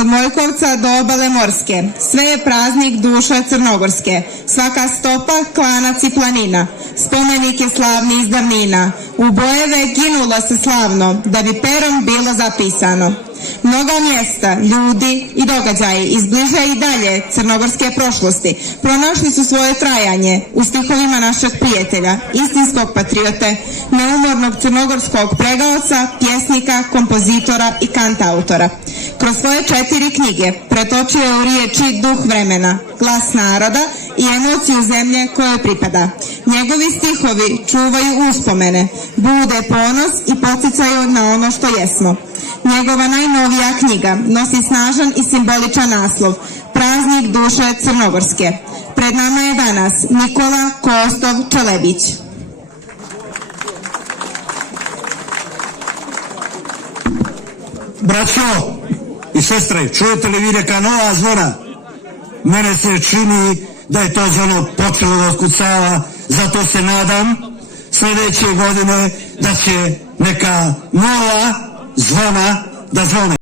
od Mojkovca do obale morske, sve je praznik duša crnogorske, svaka stopa klanac i planina, spomenik je slavni iz davnina, u bojeve ginulo se slavno, da bi perom bilo zapisano. Mnoga mjesta, ljudi i događaji iz bliže i dalje crnogorske prošlosti pronašli su svoje trajanje u stihovima našeg prijatelja, istinskog patriote, neumornog crnogorskog pregaoca, pjesnika, kompozitora i kantautora. Kroz svoje 4 knjige pretočio je u riječi duh vremena, glas naroda i emociju zemlje kojoj pripada. Njegovi stihovi čuvaju uspomene, bude ponos i podsjećaju na ono što jesmo. Njegova najnovija knjiga nosi snažan i simboličan naslov Praznik duše crnogorske. Pred nama je danas Nikola Kostov Čelebić. Braćo i sestre, čujete li vi neka nova zvona? Mene se čini da je to zvono počelo da otkucava, zato se nadam sljedeće godine da će neka nova zvona da zvone.